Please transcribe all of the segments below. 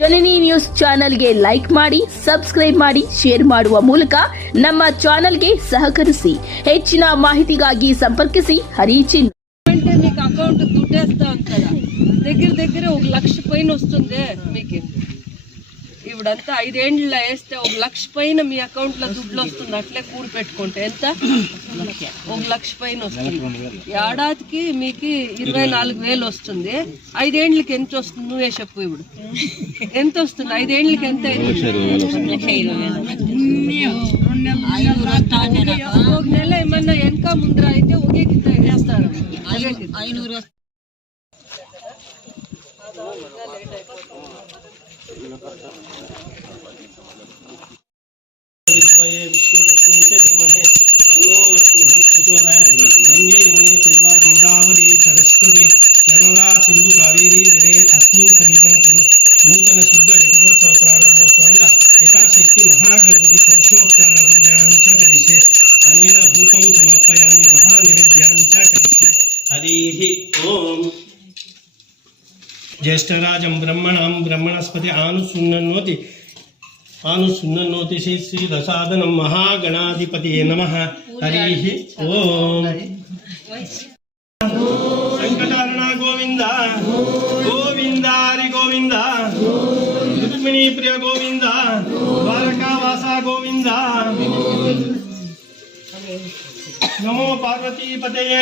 ಜನನಿ news ಚಾನೆಲ್ಗೆ like ಮಾಡಿ, subscribe ಮಾಡಿ, ಶೇರ್ ಮಾಡುವ ಮೂಲಕ ನಮ್ಮ ಚಾನೆಲ್ಗೆ ಸಹಕರಿಸಿ. ಹೆಚ್ಚಿನ ಮಾಹಿತಿಗಾಗಿ ಸಂಪರ್ಕಿಸಿ. హరిచిన్ ಅಕೌಂಟ್ ದುಡ್ಡು ಅಂತ ಅಂತ ఉంటారా దగ్గర దగ్గర ఒక లక్ష పైన ఇప్పుడంతా ఐదేండ్ల వేస్తే ఒక లక్ష పైన మీ అకౌంట్లో దుడ్లు వస్తుంది. అట్లే కూడి పెట్టుకుంటే ఎంత? ఒక లక్ష పైన వస్తుంది. ఏడాదికి మీకు ఇరవై నాలుగు వేలు వస్తుంది. ఐదేండ్లకి ఎంత వస్తుంది? నువ్వే చెప్పు ఇప్పుడు. ఎంత వస్తుంది? ఐదేండ్లకి ఎంత ఒక నెల ఏమన్నా వెనక ముందర అయితే ఒకే కింద వేస్తారు. ఐనూరు विद्महे ज्येष्ठराजं ब्रह्मणां ब्रह्मणस्पति आनुसुन्नोति आनुसुन्नोति श्री श्रीदसादनं महागणाधिपतये नमः हरिः ॐ सङ्कटारणा गोविन्द गोविन्द हरि गोविन्द रुक्मिणीप्रिय गोविन्द द्वारकावासा गोविन्द नमो पार्वतीपतये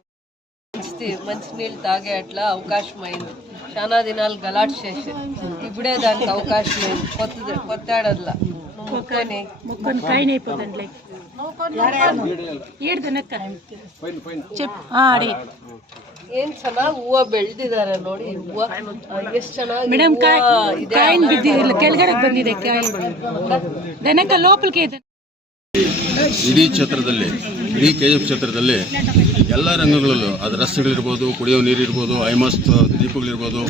మంచినీళ్ళు తాగే అట్లా అవకాశం అయింది చాలా దినాలు గలాట్ చేసి ఇప్పుడే దానికి అవకాశం లేదు కొత్త కొత్త ఏడాదిలా నువ్వు ముక్కొని ముక్కొని కాయన అయిపోతుంది ಏಳು ದಿನಕ್ಕೆ ಚೆಪ್ ಆಡಿ ಏನ್ ಚೆನ್ನಾಗಿ ಹೂವ ಬೆಳ್ದಿದಾರೆ ನೋಡಿ ಹೂವ ಎಷ್ಟ್ ಚೆನ್ನಾಗಿ ಮೇಡಮ್ ಕಾಯ್ ಹೂವ ಇದೆ. ಕಾಯಿನ್ ಬಿದ್ದಿಲ್ಲ ಕೆಳಗಡೆ ಬಂದಿದೆ ಕಾಯಿ ದನಕ ಲೋಪಲಿಗೆ ಇದೆ ಇಡೀ ಕ್ಷೇತ್ರದಲ್ಲಿ ಇಡೀ ಕೆ ಎಫ್ ಕ್ಷೇತ್ರದಲ್ಲಿ ಎಲ್ಲ ರಂಗಗಳಲ್ಲೂ ಅದು ರಸ್ತೆಗಳಿರ್ಬೋದು, ಕುಡಿಯೋ ನೀರಿರ್ಬೋದು, ಐಮಸ್ತ್ ದೀಪಗಳಿರ್ಬೋದು,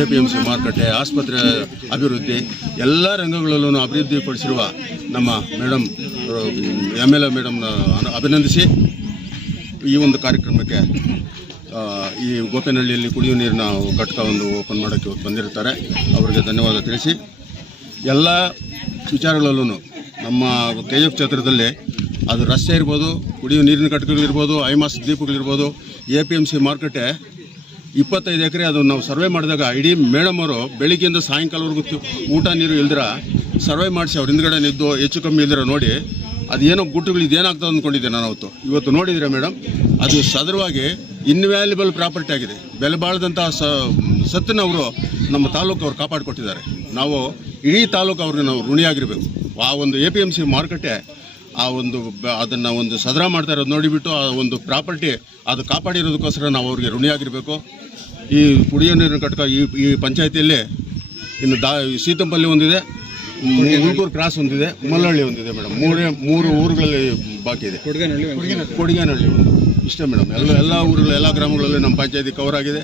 ಎ ಪಿ ಎಂ ಸಿ ಮಾರುಕಟ್ಟೆ, ಆಸ್ಪತ್ರೆ ಅಭಿವೃದ್ಧಿ, ಎಲ್ಲ ರಂಗಗಳಲ್ಲೂ ಅಭಿವೃದ್ಧಿಪಡಿಸಿರುವ ನಮ್ಮ ಮೇಡಮ್ ಎಂ ಎಲ್ ಎ ಮೇಡಮ್ನ ಅಭಿನಂದಿಸಿ ಈ ಒಂದು ಕಾರ್ಯಕ್ರಮಕ್ಕೆ ಈ ಗೋಪೇನಹಳ್ಳಿಯಲ್ಲಿ ಕುಡಿಯುವ ನೀರಿನ ಘಟಕ ಒಂದು ಓಪನ್ ಮಾಡೋಕ್ಕೆ ಬಂದಿರ್ತಾರೆ. ಅವರಿಗೆ ಧನ್ಯವಾದ ತಿಳಿಸಿ. ಎಲ್ಲ ವಿಚಾರಗಳಲ್ಲೂ ನಮ್ಮ ಕೆ ಎಫ್ ಕ್ಷೇತ್ರದಲ್ಲಿ ಅದು ರಸ್ತೆ ಇರ್ಬೋದು ಕುಡಿಯುವ ನೀರಿನ ಘಟಕಗಳಿರ್ಬೋದು ಐಮಾಸ್ ದ್ವೀಪಗಳಿರ್ಬೋದು ಎ ಪಿ ಎಂ ಸಿ ಮಾರುಕಟ್ಟೆ, ಇಪ್ಪತ್ತೈದು ಎಕರೆ ಅದು ನಾವು ಸರ್ವೆ ಮಾಡಿದಾಗ ಇಡೀ ಮೇಡಮ್ ಅವರು ಬೆಳಿಗ್ಗೆಯಿಂದ ಸಾಯಂಕಾಲವರೆಗೂ ಊಟ ನೀರು ಇಲ್ದಿರ ಸರ್ವೆ ಮಾಡಿಸಿ ಅವ್ರ ಹಿಂದ್ಗಡೆ ನಿದ್ದು ಹೆಚ್ಚು ಕಮ್ಮಿ ಇಲ್ದಿರ ನೋಡಿ, ಅದೇನೋ ಗುಟ್ಟುಗಳು ಇದೇನಾಗ್ತದೆ ಅಂದ್ಕೊಂಡಿದ್ದೆ ನಾನು ಅವತ್ತು. ಇವತ್ತು ನೋಡಿದರೆ ಮೇಡಮ್ ಅದು ಸದರವಾಗಿ ಇನ್ವ್ಯಾಲ್ಯುಬಲ್ ಪ್ರಾಪರ್ಟಿ ಆಗಿದೆ. ಬೆಲೆ ಬಾಳದಂಥ ಸ ಸತ್ತಿನವರು ನಮ್ಮ ತಾಲೂಕು ಅವ್ರು ಕಾಪಾಡಿಕೊಟ್ಟಿದ್ದಾರೆ. ನಾವು ಇಡೀ ತಾಲೂಕು ಅವ್ರಿಗೆ ನಾವು ಋಣಿಯಾಗಿರಬೇಕು. ಆ ಒಂದು ಎ ಪಿ ಎಂ ಸಿ ಮಾರುಕಟ್ಟೆ ಆ ಒಂದು ಅದನ್ನ ಒಂದು ಸದರ ಮಾಡ್ತಾ ಇರೋದು ನೋಡಿಬಿಟ್ಟು ಆ ಒಂದು ಪ್ರಾಪರ್ಟಿ ಅದು ಕಾಪಾಡಿರೋದಕ್ಕೋಸ್ಕರ ನಾವು ಅವ್ರಿಗೆ ಋಣಿಯಾಗಿರಬೇಕು. ಈ ಕುಡಿಯೋ ನೀರಿನ ಘಟಕ ಈ ಈ ಪಂಚಾಯತಿಯಲ್ಲಿ ಇನ್ನು ದಾ ಸೀತಂಪಲ್ಲಿ ಒಂದಿದೆ ಉಳ್ಕೂರು ಕ್ರಾಸ್ ಒಂದಿದೆ ಮಲ್ಲಹಳ್ಳಿ ಒಂದಿದೆ ಮೇಡಮ್. ಮೂರೇ ಮೂರು ಊರುಗಳಲ್ಲಿ ಬಾಕಿ ಇದೆ. ಕೊಡಿಗೇನಹಳ್ಳಿ ಒಂದು ಇಷ್ಟೇ ಮೇಡಮ್. ಎಲ್ಲ ಎಲ್ಲ ಊರುಗಳು ಎಲ್ಲ ಗ್ರಾಮಗಳಲ್ಲಿ ನಮ್ಮ ಪಂಚಾಯತಿ ಕವರ್ ಆಗಿದೆ.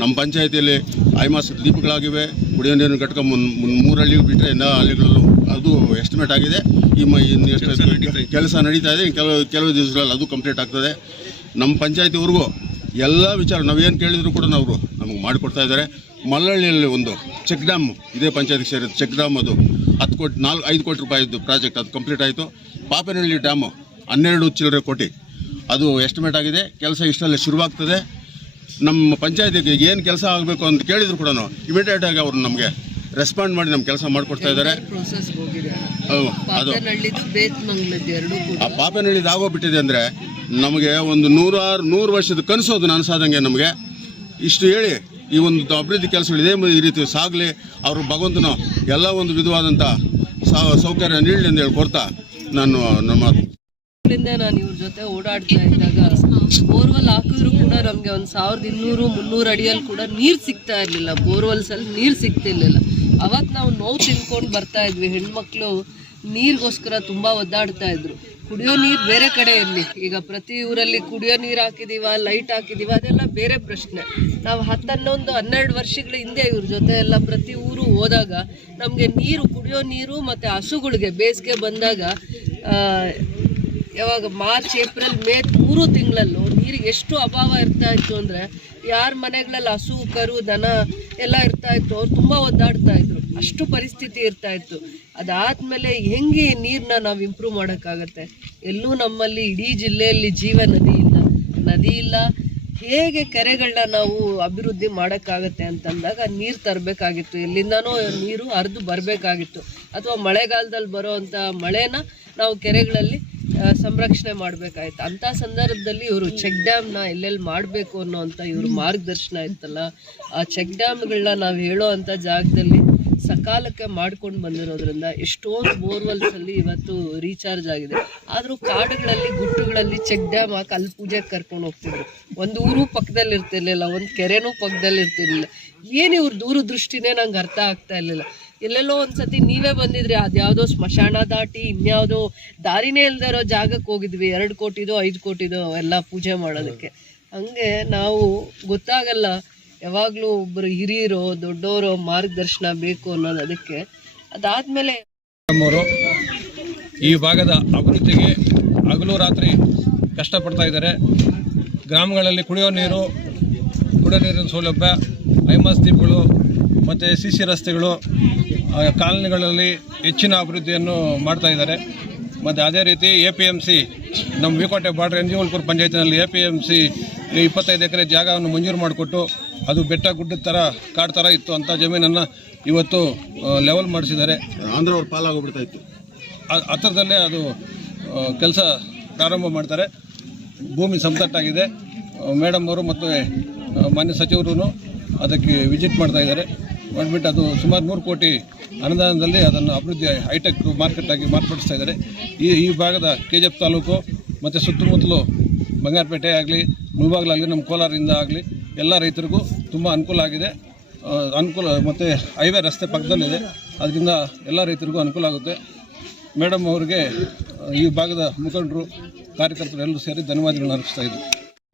ನಮ್ಮ ಪಂಚಾಯತಿಯಲ್ಲಿ ಐಮಾಸ್ ದ್ವೀಪಗಳಾಗಿವೆ ಕುಡಿಯೋ ನೀರಿನ ಘಟಕ ಮುನ್ ಮೂರು ಹಳ್ಳಿ ಬಿಟ್ಟರೆ ಎಲ್ಲ ಹಳ್ಳಿಗಳಲ್ಲೂ ಅದು ಎಸ್ಟಿಮೇಟ್ ಆಗಿದೆ. ಈ ಮ ಇನ್ನು ಎಷ್ಟು ಕೆಲಸ ನಡೀತಾ ಇದೆ. ಕೆಲವು ಕೆಲವು ದಿವಸಗಳಲ್ಲಿ ಅದು ಕಂಪ್ಲೀಟ್ ಆಗ್ತದೆ. ನಮ್ಮ ಪಂಚಾಯತಿವರೆಗೂ ಎಲ್ಲ ವಿಚಾರ ನಾವೇನು ಕೇಳಿದರೂ ಕೂಡ ನಾವು ನಮಗೆ ಮಾಡಿಕೊಡ್ತಾ ಇದ್ದಾರೆ. ಮಲ್ಲಹಳ್ಳಿಯಲ್ಲಿ ಒಂದು ಚೆಕ್ ಡ್ಯಾಮ್ ಇದೇ ಪಂಚಾಯತಿಗೆ ಸೇರಿದ ಚೆಕ್ ಡ್ಯಾಮ್ ಅದು. ಹತ್ತು ಕೋಟಿ ನಾಲ್ಕು ಐದು ಕೋಟಿ ರೂಪಾಯಿದ್ದು ಪ್ರಾಜೆಕ್ಟ್ ಅದು ಕಂಪ್ಲೀಟ್ ಆಯಿತು. ಪಾಪನಹಳ್ಳಿ ಡ್ಯಾಮು ಹನ್ನೆರಡು ಚಿಲ್ಲರೆ ಕೋಟಿ. ಅದು ಎಸ್ಟಿಮೇಟ್ ಆಗಿದೆ. ಕೆಲಸ ಇಷ್ಟರಲ್ಲಿ ಶುರುವಾಗ್ತದೆ. ನಮ್ಮ ಪಂಚಾಯತಿಗೆ ಏನು ಕೆಲಸ ಆಗಬೇಕು ಅಂತ ಕೇಳಿದ್ರು ಕೂಡ ಇಮಿಡಿಯೇಟಾಗಿ ಅವರು ನಮಗೆ ರೆಸ್ಪಾಂಡ್ ಮಾಡಿ ನಮ್ಮ ಕೆಲಸ ಮಾಡಿಕೊಡ್ತಾ ಇದ್ದಾರೆ. ಅದು ಆ ಪಾಪನಹಳ್ಳಿದು ಆಗೋಗ್ಬಿಟ್ಟಿದೆ ಅಂದರೆ ನಮಗೆ ಒಂದು ನೂರಾರು ನೂರು ವರ್ಷದ ಕನಸು ನಾನು ಸಾದಂಗೆ ನಮಗೆ. ಇಷ್ಟು ಹೇಳಿ ಈ ಒಂದು ಅಭಿವೃದ್ಧಿ ಕೆಲಸಗಳು ಇದೇ ಈ ರೀತಿ ಸಾಗಲಿ ಅವರು ಭಗವಂತನ ಎಲ್ಲ ಒಂದು ವಿಧವಾದಂಥ ಸಾ- ಸೌಕರ್ಯ ನೀಡಲಿ ಅಂತ ಹೇಳಿ ಕೊಡ್ತಾ ನಾನು ನಮ್ಮ ನಾನು ಇವ್ರ ಜೊತೆ ಓಡಾಡ್ತಾ ಇದ್ದಾಗ ಬೋರ್ವೆಲ್ ಹಾಕಿದ್ರು ಕೂಡ ನಮಗೆ ಒಂದು ಸಾವಿರದ ಇನ್ನೂರು, ಮುನ್ನೂರು ಅಡಿಯಲ್ಲಿ ಕೂಡ ನೀರು ಸಿಗ್ತಾ ಇರಲಿಲ್ಲ. ಬೋರ್ವೆಲ್ಸಲ್ಲಿ ನೀರು ಸಿಗ್ತಿರ್ಲಿಲ್ಲ. ಅವತ್ತು ನಾವು ನೋವು ತಿನ್ಕೊಂಡು ಬರ್ತಾ ಇದ್ವಿ. ಹೆಣ್ಮಕ್ಳು ನೀರಿಗೋಸ್ಕರ ತುಂಬ ಒದ್ದಾಡ್ತಾ ಇದ್ರು. ಕುಡಿಯೋ ನೀರು ಬೇರೆ ಕಡೆ ಇರಲಿ. ಈಗ ಪ್ರತಿ ಊರಲ್ಲಿ ಕುಡಿಯೋ ನೀರು ಹಾಕಿದೀವ, ಲೈಟ್ ಹಾಕಿದೀವ, ಅದೆಲ್ಲ ಬೇರೆ ಪ್ರಶ್ನೆ. ನಾವು ಹತ್ತನ್ನೊಂದು ಹನ್ನೆರಡು ವರ್ಷಗಳ ಹಿಂದೆ ಇವ್ರ ಜೊತೆ ಎಲ್ಲ ಪ್ರತಿ ಊರು ಹೋದಾಗ ನಮಗೆ ನೀರು, ಕುಡಿಯೋ ನೀರು ಮತ್ತು ಹಸುಗಳಿಗೆ ಬೇಸಿಗೆ ಬಂದಾಗ ಯಾವಾಗ ಮಾರ್ಚ್, ಏಪ್ರಿಲ್, ಮೇ ಮೂರು ತಿಂಗಳಲ್ಲೂ ನೀರಿಗೆ ಎಷ್ಟು ಅಭಾವ ಇರ್ತಾ ಇತ್ತು ಅಂದರೆ ಯಾರ ಮನೆಗಳಲ್ಲಿ ಹಸು, ಕರು, ದನ ಎಲ್ಲ ಇರ್ತಾ ಇತ್ತು, ಅವ್ರು ತುಂಬ ಒದ್ದಾಡ್ತಾ ಇದ್ರು. ಅಷ್ಟು ಪರಿಸ್ಥಿತಿ ಇರ್ತಾ ಇತ್ತು. ಅದಾದಮೇಲೆ ಹೆಂಗೆ ನೀರನ್ನ ನಾವು ಇಂಪ್ರೂವ್ ಮಾಡೋಕ್ಕಾಗತ್ತೆ? ಎಲ್ಲೂ ನಮ್ಮಲ್ಲಿ ಇಡೀ ಜಿಲ್ಲೆಯಲ್ಲಿ ಜೀವ ನದಿ ಇಲ್ಲ. ನದಿ ಇಲ್ಲ. ಹೇಗೆ ಕೆರೆಗಳನ್ನ ನಾವು ಅಭಿವೃದ್ಧಿ ಮಾಡೋಕ್ಕಾಗತ್ತೆ ಅಂತಂದಾಗ ನೀರು ತರಬೇಕಾಗಿತ್ತು. ಎಲ್ಲಿಂದನೋ ನೀರು ಹರಿದು ಬರಬೇಕಾಗಿತ್ತು. ಅಥವಾ ಮಳೆಗಾಲದಲ್ಲಿ ಬರೋವಂಥ ಮಳೆನ ನಾವು ಕೆರೆಗಳಲ್ಲಿ ಸಂರಕ್ಷಣೆ ಮಾಡಬೇಕಾಯ್ತು. ಅಂಥ ಸಂದರ್ಭದಲ್ಲಿ ಇವರು ಚೆಕ್ ಡ್ಯಾಮ್ನ ಎಲ್ಲೆಲ್ಲಿ ಮಾಡಬೇಕು ಅನ್ನೋವಂಥ ಇವರು ಮಾರ್ಗದರ್ಶನ ಇತ್ತಲ್ಲ. ಆ ಚೆಕ್ ಡ್ಯಾಮ್ಗಳನ್ನ ನಾವು ಹೇಳೋ ಅಂಥ ಜಾಗದಲ್ಲಿ ಸಕಾಲಕ್ಕೆ ಮಾಡ್ಕೊಂಡು ಬಂದಿರೋದ್ರಿಂದ ಎಷ್ಟೊಂದು ಬೋರ್ವೆಲ್ಸಲ್ಲಿ ಇವತ್ತು ರೀಚಾರ್ಜ್ ಆಗಿದೆ. ಆದರೂ ಕಾಡುಗಳಲ್ಲಿ ಗುಟ್ಟುಗಳಲ್ಲಿ ಚೆಕ್ ಡ್ಯಾಮ್ ಹಾಕಿ ಅಲ್ಲಿ ಪೂಜೆಗೆ ಕರ್ಕೊಂಡು ಹೋಗ್ತಿದ್ರು. ಒಂದು ಊರು ಪಕ್ಕದಲ್ಲಿ ಇರ್ತಿರ್ಲಿಲ್ಲ, ಒಂದು ಕೆರೆನೂ ಪಕ್ಕದಲ್ಲಿ ಇರ್ತಿರ್ಲಿಲ್ಲ. ಏನು ಇವ್ರ ದೂರದೃಷ್ಟಿನೇ ನಂಗೆ ಅರ್ಥ ಆಗ್ತಾ ಇರಲಿಲ್ಲ. ಎಲ್ಲೆಲ್ಲೋ ಒಂದ್ಸತಿ ನೀವೇ ಬಂದಿದ್ರಿ. ಅದ್ಯಾವುದೋ ಸ್ಮಶಾನ ದಾಟಿ ಇನ್ಯಾವುದೋ ದಾರಿನೇ ಇಲ್ದೇ ಇರೋ ಜಾಗಕ್ಕೆ ಹೋಗಿದ್ವಿ. ಎರಡು ಕೋಟಿದೋ, ಐದು ಕೋಟಿದೋ ಎಲ್ಲ ಪೂಜೆ ಮಾಡೋದಕ್ಕೆ. ಹಂಗೆ ನಾವು ಗೊತ್ತಾಗಲ್ಲ ಯಾವಾಗಲೂ ಒಬ್ಬರು ಹಿರಿಯರೋ, ದೊಡ್ಡೋರೋ ಮಾರ್ಗದರ್ಶನ ಬೇಕು ಅನ್ನೋದು ಅದಕ್ಕೆ. ಅದಾದ್ಮೇಲೆ ನಮ್ಮವರು ಈ ಭಾಗದ ಅಭಿವೃದ್ಧಿಗೆ ಹಗಲು ರಾತ್ರಿ ಕಷ್ಟಪಡ್ತಾ ಇದ್ದಾರೆ. ಗ್ರಾಮಗಳಲ್ಲಿ ಕುಡಿಯೋ ನೀರು, ಕುಡಿಯೋ ನೀರಿನ ಸೌಲಭ್ಯ, ಐಮಸ್ ದೀಪಗಳು ಮತ್ತು ಸಿ ಸಿ ರಸ್ತೆಗಳು ಕಾಲನಿಗಳಲ್ಲಿ ಹೆಚ್ಚಿನ ಅಭಿವೃದ್ಧಿಯನ್ನು ಮಾಡ್ತಾ ಇದ್ದಾರೆ. ಮತ್ತು ಅದೇ ರೀತಿ ಎ ಪಿ ಎಂ ಸಿ ನಮ್ಮ ವಿಕೋಟೆ ಬಾರ್ಡರ್ ಎನ್ ಜಿ ಉಲ್ಪುರ್ ಪಂಚಾಯತಿನಲ್ಲಿ ಎ ಪಿ ಎಂ ಸಿ ಇಪ್ಪತ್ತೈದು ಎಕರೆ ಜಾಗವನ್ನು ಮಂಜೂರು ಮಾಡಿಕೊಟ್ಟು ಅದು ಬೆಟ್ಟ ಗುಡ್ಡದ ಥರ ಕಾಡು ಥರ ಇತ್ತು ಅಂಥ ಜಮೀನನ್ನು ಇವತ್ತು ಲೆವೆಲ್ ಮಾಡಿಸಿದ್ದಾರೆ. ಆಂಧ್ರ ಅವ್ರ ಪಾಲಾಗೋಗ್ಬಿಡ್ತಾ ಇತ್ತು. ಹತ್ತಿರದಲ್ಲೇ ಅದು ಕೆಲಸ ಪ್ರಾರಂಭ ಮಾಡ್ತಾರೆ. ಭೂಮಿ ಸಮತಟ್ಟಾಗಿದೆ. ಮೇಡಮ್ ಅವರು ಮತ್ತು ಮಾನ್ಯ ಸಚಿವರು ಅದಕ್ಕೆ ವಿಸಿಟ್ ಮಾಡ್ತಾ ಇದ್ದಾರೆ. ಮಾಡಿಬಿಟ್ಟು ಅದು ಸುಮಾರು ನೂರು ಕೋಟಿ ಅನುದಾನದಲ್ಲಿ ಅದನ್ನು ಅಭಿವೃದ್ಧಿ ಹೈಟೆಕ್ ಮಾರ್ಕೆಟ್ ಆಗಿ ಮಾರ್ಪಡಿಸ್ತಾ ಇದ್ದಾರೆ. ಈ ಈ ಭಾಗದ ಕೆ ಜಿ ಎಫ್ ತಾಲೂಕು ಮತ್ತು ಸುತ್ತಮುತ್ತಲು ಬಂಗಾರಪೇಟೆ ಆಗಲಿ ಮುಳಬಾಗ್ಲಾಗಲಿ ನಮ್ಮ ಕೋಲಾರದಿಂದ ಆಗಲಿ ಎಲ್ಲ ರೈತರಿಗೂ ತುಂಬ ಅನುಕೂಲ ಆಗಿದೆ. ಅನುಕೂಲ ಮತ್ತು ಹೈವೇ ರಸ್ತೆ ಪಕ್ಕದಲ್ಲಿದೆ. ಅದರಿಂದ ಎಲ್ಲ ರೈತರಿಗೂ ಅನುಕೂಲ ಆಗುತ್ತೆ. ಮೇಡಮ್ ಅವರಿಗೆ ಈ ಭಾಗದ ಮುಖಂಡರು, ಕಾರ್ಯಕರ್ತರು ಎಲ್ಲರೂ ಸೇರಿ ಧನ್ಯವಾದಗಳನ್ನು ಅರ್ಪಿಸ್ತಾ ಇದ್ದೀವಿ